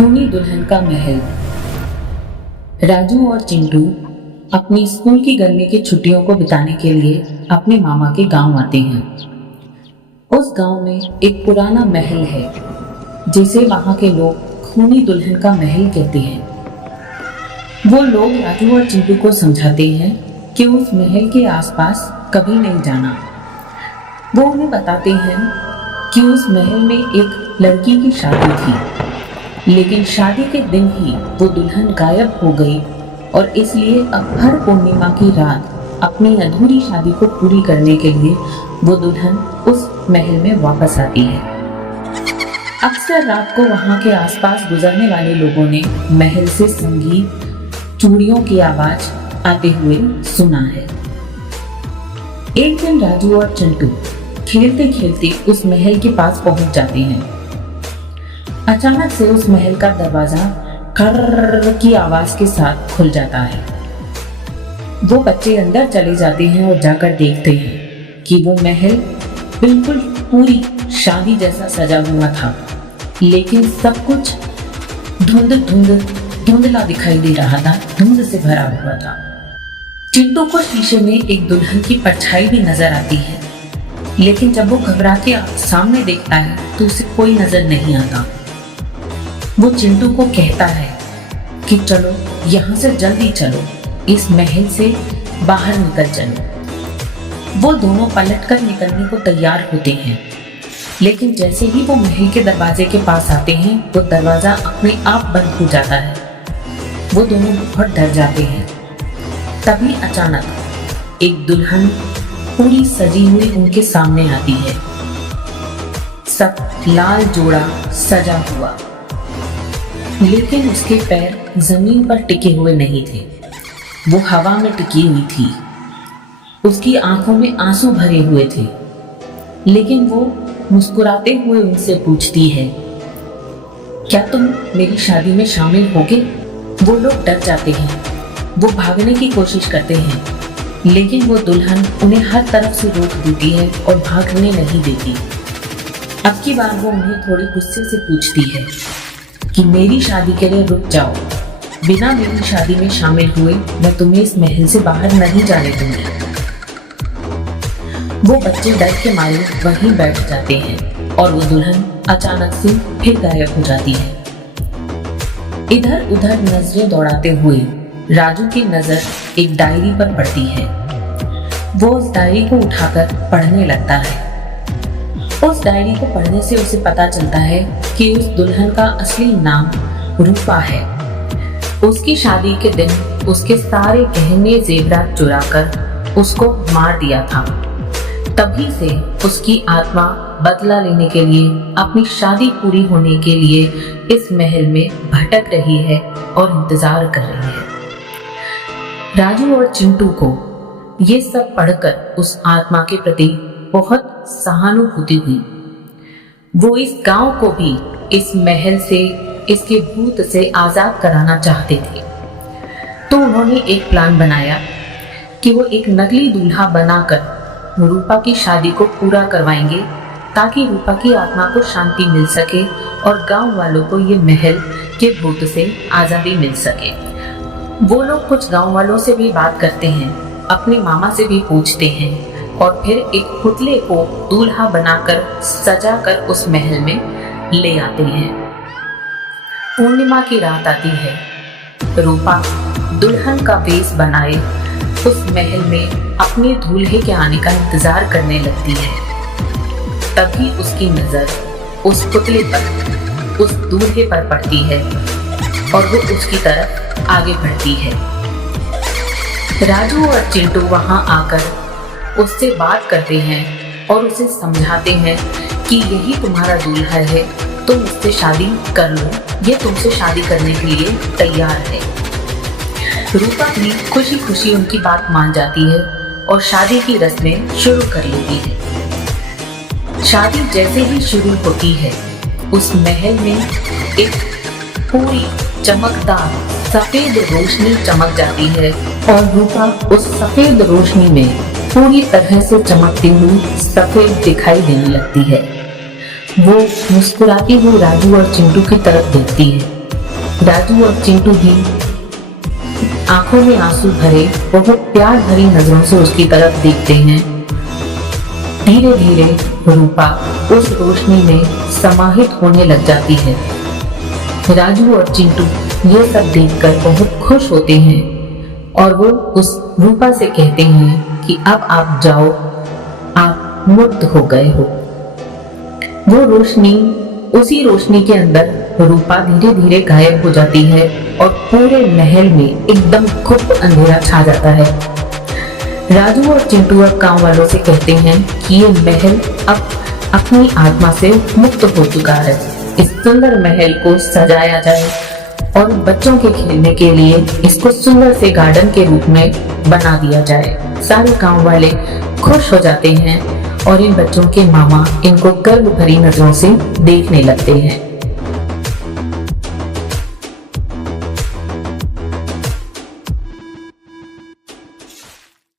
खूनी दुल्हन का महल। राजू और चिंटू अपनी स्कूल की गर्मी की छुट्टियों को बिताने के लिए अपने मामा के गांव आते हैं। उस गांव में एक पुराना महल है जिसे वहां के लोग खूनी दुल्हन का महल कहते हैं। वो लोग राजू और चिंटू को समझाते हैं कि उस महल के आसपास कभी नहीं जाना। वो उन्हें बताते हैं कि उस महल में एक लड़की की शादी थी, लेकिन शादी के दिन ही वो दुल्हन गायब हो गई और इसलिए अब हर पूर्णिमा की रात अपनी अधूरी शादी को पूरी करने के लिए वो दुल्हन उस महल में वापस आती है। अक्सर रात को वहां के आसपास गुजरने वाले लोगों ने महल से संगीत, चूड़ियों की आवाज आते हुए सुना है। एक दिन राजू और चिंटू खेलते खेलते उस महल के पास पहुंच जाते हैं। अचानक से उस महल का दरवाजा खर्र की आवाज के साथ खुल जाता है। वो बच्चे अंदर चले जाते हैं और जाकर देखते हैं कि वो महल बिल्कुल पूरी शादी जैसा सजा हुआ था, लेकिन सब कुछ धुंधला दिखाई दे रहा था, धुंध से भरा हुआ था। चिंटू को शीशे में एक दुल्हन की परछाई भी नजर आती है, लेकिन जब वो घबरा के सामने देखता है तो उसे कोई नजर नहीं आता। वो चिंटू को कहता है कि चलो यहाँ से जल्दी चलो, इस महल से बाहर निकल चलो। वो दोनों पलटकर निकलने को तैयार होते हैं, लेकिन जैसे ही वो महल के दरवाजे के पास आते हैं वो दरवाजा अपने आप बंद हो जाता है। वो दोनों बहुत डर जाते हैं। तभी अचानक एक दुल्हन पूरी सजी हुई उनके सामने आती है। सब लाल जोड़ा सजा हुआ, लेकिन उसके पैर जमीन पर टिके हुए नहीं थे, वो हवा में टिकी हुई थी। उसकी आंखों में आंसू भरे हुए थे, लेकिन वो मुस्कुराते हुए उनसे पूछती है, क्या तुम मेरी शादी में शामिल होगे? वो लोग डर जाते हैं, वो भागने की कोशिश करते हैं, लेकिन वो दुल्हन उन्हें हर तरफ से रोक देती है और भागने नहीं देती। अब की बार वो उन्हें थोड़ी गुस्से से पूछती है कि मेरी शादी के लिए रुक जाओ, बिना मेरी शादी में शामिल हुए मैं तुम्हें इस महल से बाहर नहीं जाने दूंगी। वो बच्चे डर के मारे वहीं बैठ जाते हैं और वो दुल्हन अचानक से फिर गायब हो जाती है। इधर उधर नजरें दौड़ाते हुए राजू की नजर एक डायरी पर पड़ती है। वो उस डायरी को उठाकर पढ़ने लगता है। उस डायरी को पढ़ने से उसे पता चलता है कि उस दुल्हन का असली नाम रूपा है। उसकी शादी के दिन उसके सारे गहने जेवरात चुराकर उसको मार दिया था। तभी से उसकी आत्मा बदला लेने के लिए, अपनी शादी पूरी होने के लिए इस महल में भटक रही है और इंतजार कर रही है। राजू और चिंटू को ये सब पढ़कर उस आत्मा के प्रति बहुत सहानुभूति हुई। वो इस गांव को भी इस महल से, इसके भूत से आजाद कराना चाहते थे। तो उन्होंने एक प्लान बनाया कि वो एक नकली दूल्हा बनाकर रूपा की शादी को पूरा करवाएंगे, ताकि रूपा की आत्मा को शांति मिल सके और गांव वालों को ये महल के भूत से आजादी मिल सके। वो लोग कुछ गांव वालों से भी बात करते हैं, अपने मामा से भी पूछते हैं और फिर एक पुतले को दूल्हा बनाकर सजाकर उस महल में ले आते हैं। पूर्णिमा की रात आती है। रूपा दुल्हन का वेश बनाए उस महल में अपने दूल्हे के आने का इंतजार करने लगती है। तभी उसकी नजर उस पुतले पर, उस दूल्हे पर पड़ती है और वो उसकी तरफ आगे बढ़ती है। राजू और चिंटू वहां आकर उससे बात करते हैं और उसे समझाते हैं कि यही तुम्हारा दूल्हा है, तुम इससे शादी कर लो, ये तुमसे शादी करने के लिए तैयार है। रूपा भी खुशी खुशी उनकी बात मान जाती है और शादी की रस्में शुरू कर लेती है। शादी जैसे ही शुरू होती है, उस महल में एक पूरी चमकदार सफेद रोशनी चमक जाती है और रूपा उस सफेद रोशनी में पूरी तरह से चमकती हुई सफेद दिखाई देने लगती है। वो मुस्कुराती हुई राजू और चिंटू की तरफ देखती है राजू और चिंटू भी आंखों में आंसू भरे बहुत प्यार भरी नजरों से उसकी तरफ देखते हैं। धीरे धीरे रूपा उस रोशनी में समाहित होने लग जाती है। राजू और चिंटू ये सब देखकर बहुत खुश होते हैं और वो उस रूपा से कहते हैं कि अब आप जाओ, आप मुक्त हो गए हो। वो रोशनी, उसी रोशनी के अंदर रूपा धीरे धीरे गायब हो जाती है और पूरे महल में एकदम गुप्त अंधेरा छा जाता है। राजू और चिंटू अब गांव वालों से कहते हैं कि ये महल अब अपनी आत्मा से मुक्त हो चुका है। इस सुंदर महल को सजाया जाए और बच्चों के खेलने के लिए इसको सुंदर से गार्डन के रूप में बना दिया जाए। सारे गांव वाले खुश हो जाते हैं और इन बच्चों के मामा इनको गर्व भरी नजरों से देखने लगते हैं।